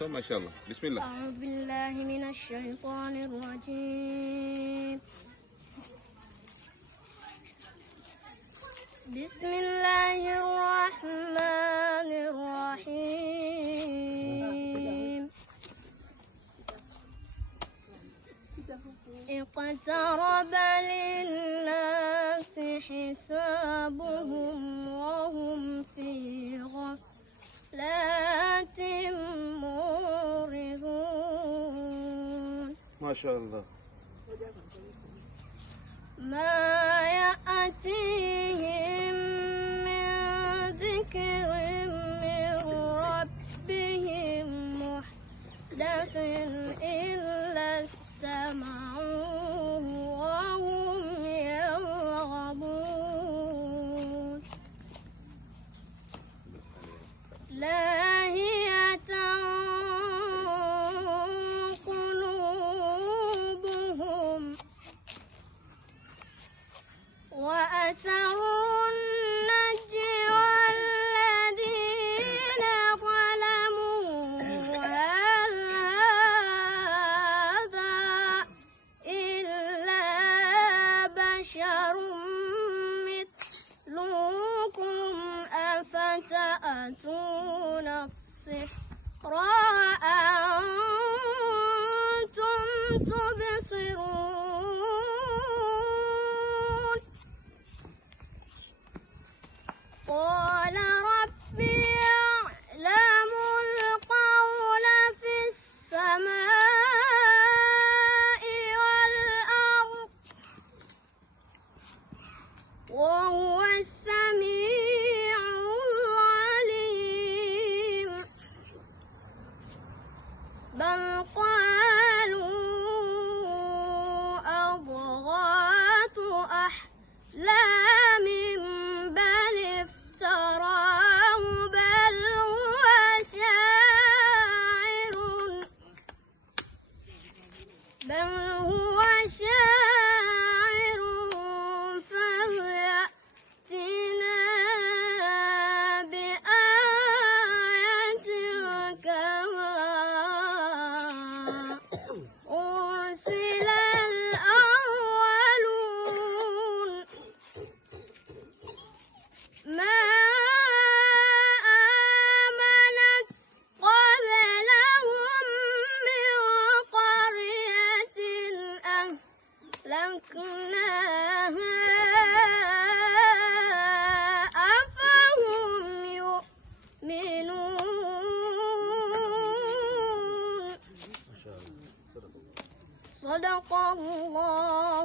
ما شاء الله. بسم الله. أعوذ بالله من الشيطان الرجيم. بسم الله الرحمن الرحيم. اقترب للناس حسابهم وهم في غفلة معرضون. ما شاء الله. ما يأتيهم من ذكر من ربهم محدث إلا استمعوه وهم يلعبون. لاهية قلوبهم وأسروا النجوى الذين ظلموا هل هذا إلا بشر مثلكم أفتأتون السحر وأنتم تبصرون. قال ربي يعلم القول في السماء والأرض وهو السميع العليم. بل قالوا أضغاث أحلام بل افتراه بل هو شاعر فليأتنا بآية كما أرسل الأولون. ما آمنت قبلهم من قرية أهلكناها أفهم يؤمنون. صدق الله